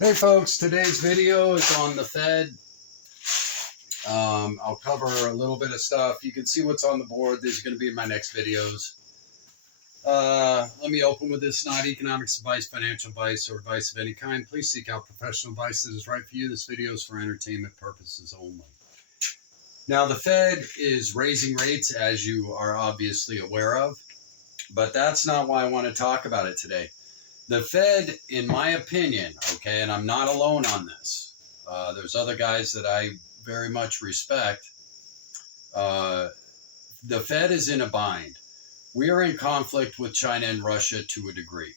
Hey folks, today's video is on the Fed. I'll cover a little bit of stuff. You can see what's on the board. These are going to be in my next videos. Let me open with this: not economics advice, financial advice, or advice of any kind. Please seek out professional advice that is right for you. This video is for entertainment purposes only. Now, the Fed is raising rates, as you are obviously aware of, but that's not why I want to talk about it today. The Fed, in my opinion, okay, and I'm not alone on this. There's other guys that I very much respect. The Fed is in a bind. We are in conflict with China and Russia to a degree.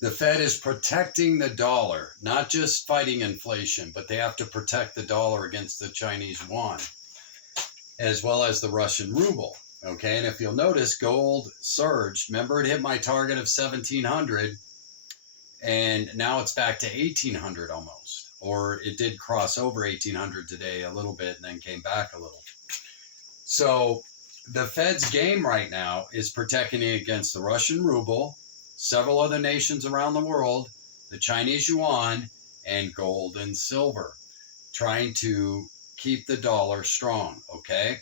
The Fed is protecting the dollar, not just fighting inflation, but they have to protect the dollar against the Chinese yuan, as well as the Russian ruble. Okay, and if you'll notice, gold surged. Remember, it hit my target of 1,700, and now it's back to 1,800 almost. Or it did cross over 1,800 today a little bit and then came back a little. So the Fed's game right now is protecting it against the Russian ruble, several other nations around the world, the Chinese yuan, and gold and silver, trying to keep the dollar strong, okay?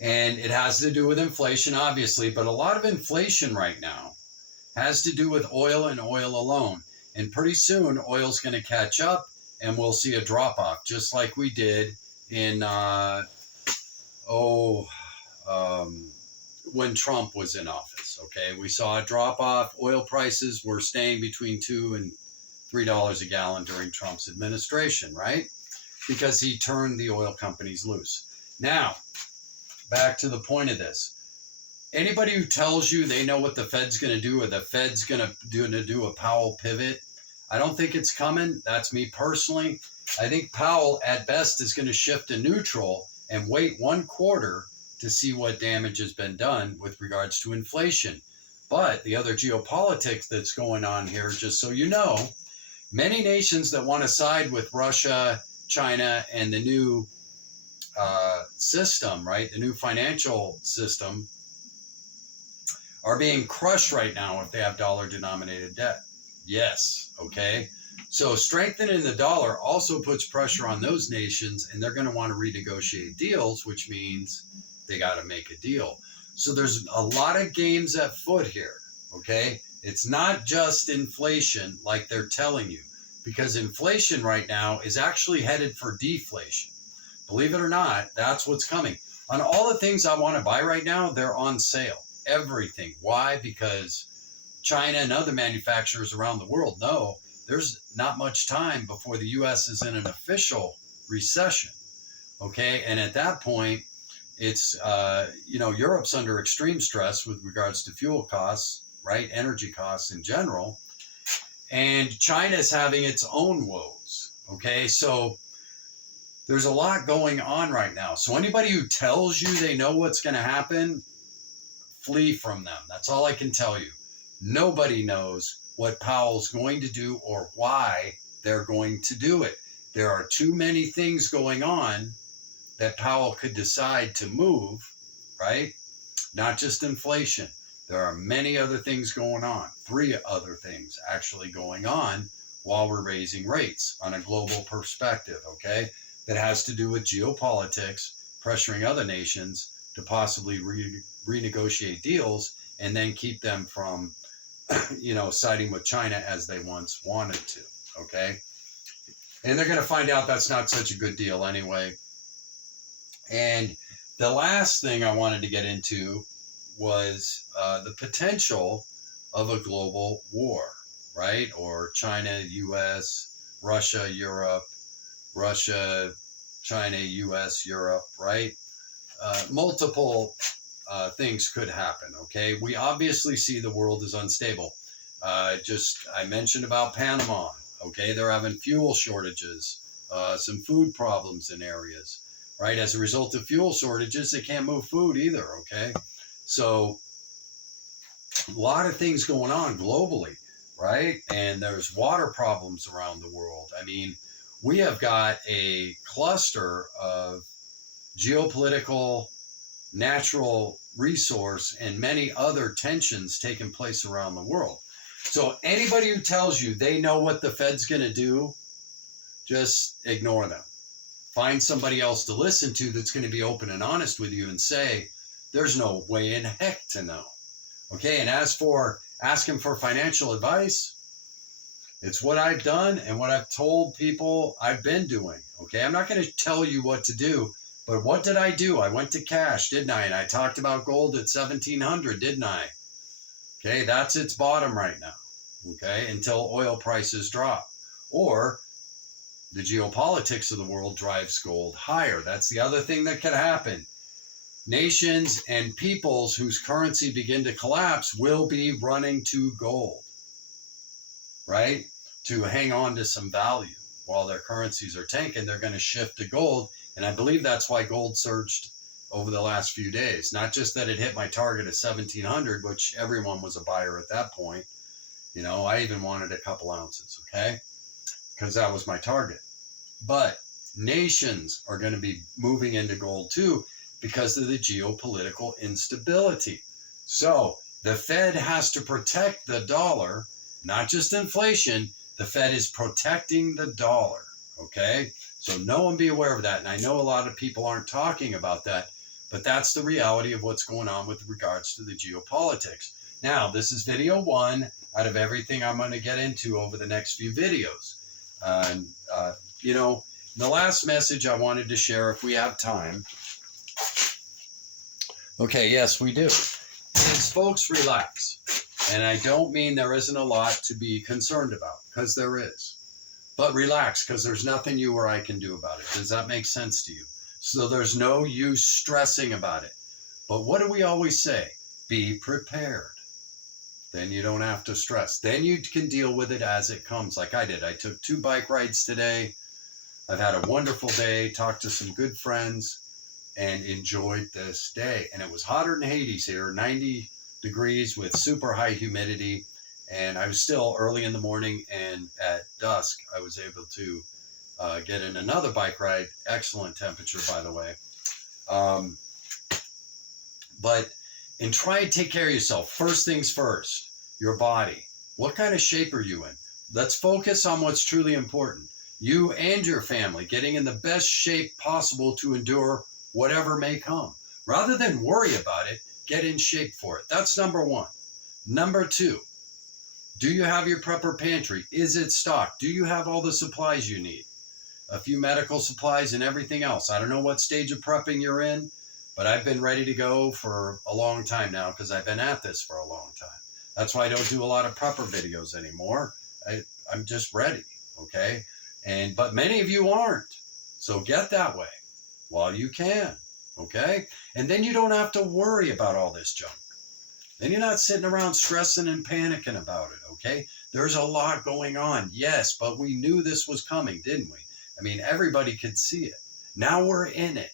And it has to do with inflation, obviously, but a lot of inflation right now has to do with oil and oil alone. And pretty soon, oil's going to catch up and we'll see a drop off, just like we did in, when Trump was in office. Okay, we saw a drop off. Oil prices were staying between $2 and $3 a gallon during Trump's administration, right? Because he turned the oil companies loose. Now, back to the point of this. Anybody who tells you they know what the Fed's going to do or the Fed's going to do a Powell pivot, I don't think it's coming. That's me personally. I think Powell at best is going to shift to neutral and wait one quarter to see what damage has been done with regards to inflation. But the other geopolitics that's going on here, just so you know, many nations that want to side with Russia, China, and the new system, right, the new financial system, are being crushed right now if they have dollar-denominated debt. Yes, okay? So strengthening the dollar also puts pressure on those nations, and they're going to want to renegotiate deals, which means they got to make a deal. So there's a lot of games at foot here, okay? It's not just inflation like they're telling you, because inflation right now is actually headed for deflation. Believe it or not, that's what's coming. On all the things I want to buy right now, they're on sale. Everything. Why? Because China and other manufacturers around the world know there's not much time before the U.S. is in an official recession. Okay, and at that point, it's Europe's under extreme stress with regards to fuel costs, right? Energy costs in general, and China's having its own woes. Okay, so there's a lot going on right now. So anybody who tells you they know what's going to happen, flee from them. That's all I can tell you. Nobody knows what Powell's going to do or why they're going to do it. There are too many things going on that Powell could decide to move, right? Not just inflation. There are many other things going on. 3 other things actually going on while we're raising rates on a global perspective, okay? That has to do with geopolitics, pressuring other nations to possibly renegotiate deals and then keep them from, siding with China as they once wanted to, okay? And they're going to find out that's not such a good deal anyway. And the last thing I wanted to get into was the potential of a global war, right? Or China, US, Russia, Europe, Russia, China, US, Europe, right? Multiple things could happen, okay? We obviously see the world is unstable. I mentioned about Panama, okay? They're having fuel shortages, some food problems in areas, right? As a result of fuel shortages, they can't move food either, okay? So a lot of things going on globally, right? And there's water problems around the world. I mean, we have got a cluster of geopolitical, natural resource, and many other tensions taking place around the world. So anybody who tells you they know what the Fed's going to do, just ignore them. Find somebody else to listen to that's going to be open and honest with you and say, there's no way in heck to know. Okay, and as for asking for financial advice, it's what I've done and what I've told people I've been doing. Okay, I'm not going to tell you what to do, but what did I do? I went to cash, didn't I? And I talked about gold at 1700, didn't I? Okay, that's its bottom right now. Okay, until oil prices drop. Or the geopolitics of the world drives gold higher. That's the other thing that could happen. Nations and peoples whose currency begin to collapse will be running to gold, right? To hang on to some value while their currencies are tanking. They're going to shift to gold. And I believe that's why gold surged over the last few days. Not just that it hit my target of 1700, which everyone was a buyer at that point. You know, I even wanted a couple ounces, okay? Because that was my target. But nations are going to be moving into gold too because of the geopolitical instability. So the Fed has to protect the dollar, not just inflation. The Fed is protecting the dollar, okay? So no one be aware of that. And I know a lot of people aren't talking about that, but that's the reality of what's going on with regards to the geopolitics. Now, this is video 1 out of everything I'm going to get into over the next few videos. You know, the last message I wanted to share, if we have time. Okay, yes, we do. Is folks, relax. And I don't mean there isn't a lot to be concerned about, because there is. But relax, because there's nothing you or I can do about it. Does that make sense to you? So there's no use stressing about it. But what do we always say? Be prepared. Then you don't have to stress. Then you can deal with it as it comes, like I did. I took 2 bike rides today. I've had a wonderful day, talked to some good friends, and enjoyed this day. And it was hotter than Hades here, 90 degrees with super high humidity. And I was still early in the morning, and at dusk, I was able to get in another bike ride. Excellent temperature, by the way. And try and take care of yourself. First things first, your body. What kind of shape are you in? Let's focus on what's truly important. You and your family getting in the best shape possible to endure whatever may come. Rather than worry about it, get in shape for it. That's number 1. Number 2, do you have your prepper pantry? Is it stocked? Do you have all the supplies you need? A few medical supplies and everything else. I don't know what stage of prepping you're in, but I've been ready to go for a long time now because I've been at this for a long time. That's why I don't do a lot of prepper videos anymore. I'm just ready, okay? But many of you aren't. So get that way while you can, okay? And then you don't have to worry about all this junk. Then you're not sitting around stressing and panicking about it, okay? There's a lot going on, yes, but we knew this was coming, didn't we? I mean, everybody could see it. Now we're in it.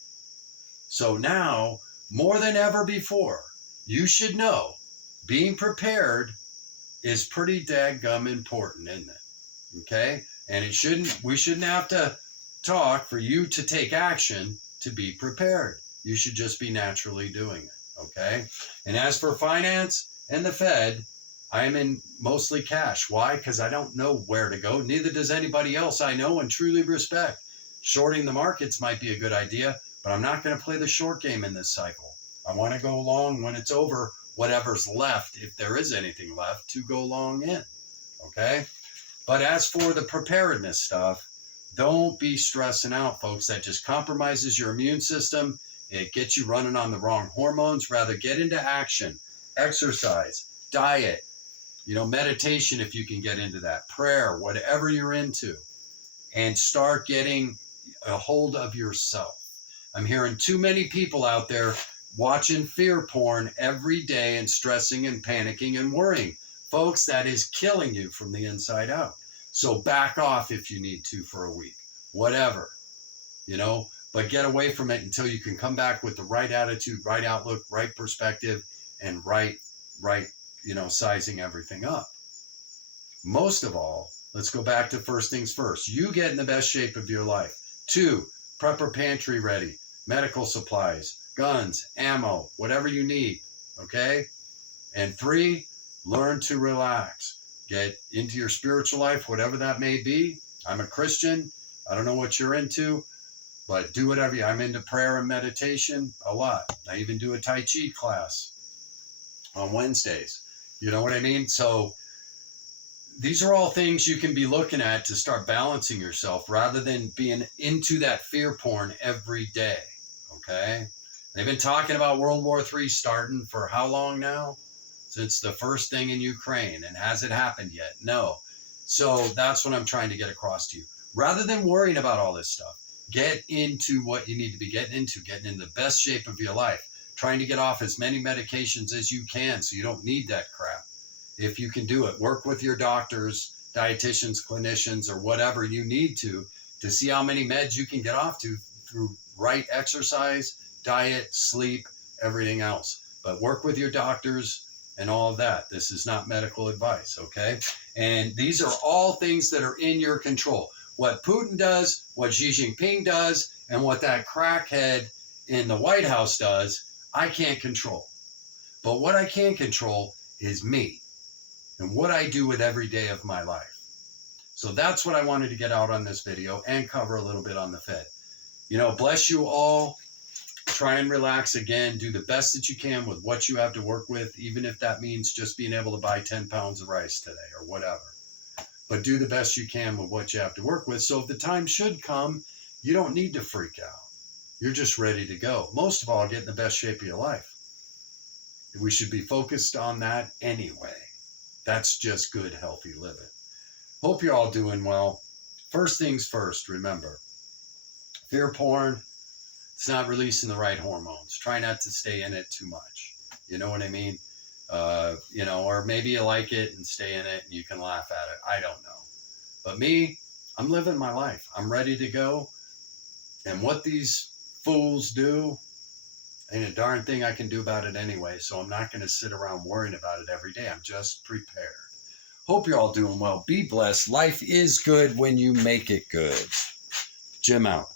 So now, more than ever before, you should know being prepared is pretty daggum important, isn't it? Okay? And we shouldn't have to talk for you to take action to be prepared. You should just be naturally doing it, okay? And as for finance and the Fed, I'm in mostly cash. Why? Because I don't know where to go. Neither does anybody else I know and truly respect. Shorting the markets might be a good idea, but I'm not going to play the short game in this cycle. I want to go long when it's over, whatever's left, if there is anything left, to go long in, okay? But as for the preparedness stuff, don't be stressing out, folks. That just compromises your immune system. It gets you running on the wrong hormones. Rather, get into action, exercise, diet, meditation if you can get into that, prayer, whatever you're into, and start getting a hold of yourself. I'm hearing too many people out there watching fear porn every day and stressing and panicking and worrying. Folks, that is killing you from the inside out. So back off if you need to for a week, whatever, but get away from it until you can come back with the right attitude, right outlook, right perspective, and right, sizing everything up. Most of all, let's go back to first things first. You get in the best shape of your life. 2, prepper pantry ready, medical supplies, guns, ammo, whatever you need, okay? And 3, learn to relax. Get into your spiritual life, whatever that may be. I'm a Christian. I don't know what you're into, but do whatever I'm into prayer and meditation a lot. I even do a Tai Chi class on Wednesdays. You know what I mean? So these are all things you can be looking at to start balancing yourself rather than being into that fear porn every day. Okay? They've been talking about World War III starting for how long now? Since the first thing in Ukraine. And has it happened yet? No. So that's what I'm trying to get across to you. Rather than worrying about all this stuff, get into what you need to be getting into, getting in the best shape of your life, trying to get off as many medications as you can so you don't need that crap. If you can do it, work with your doctors, dietitians, clinicians, or whatever you need to see how many meds you can get off to through right exercise, diet, sleep, everything else. But work with your doctors and all of that. This is not medical advice, okay? And these are all things that are in your control. What Putin does, what Xi Jinping does, and what that crackhead in the White House does, I can't control. But what I can control is me and what I do with every day of my life. So that's what I wanted to get out on this video and cover a little bit on the Fed. You know, bless you all. Try and relax again. Do the best that you can with what you have to work with, even if that means just being able to buy 10 pounds of rice today or whatever. But do the best you can with what you have to work with. So if the time should come, you don't need to freak out. You're just ready to go. Most of all, get in the best shape of your life. We should be focused on that anyway. That's just good, healthy living. Hope you're all doing well. First things first, remember, fear porn, it's not releasing the right hormones. Try not to stay in it too much. You know what I mean? You know, or maybe you like it and stay in it and you can laugh at it. I don't know. But me, I'm living my life. I'm ready to go. And what these fools do, ain't a darn thing I can do about it anyway. So I'm not going to sit around worrying about it every day. I'm just prepared. Hope you're all doing well. Be blessed. Life is good when you make it good. Jim out.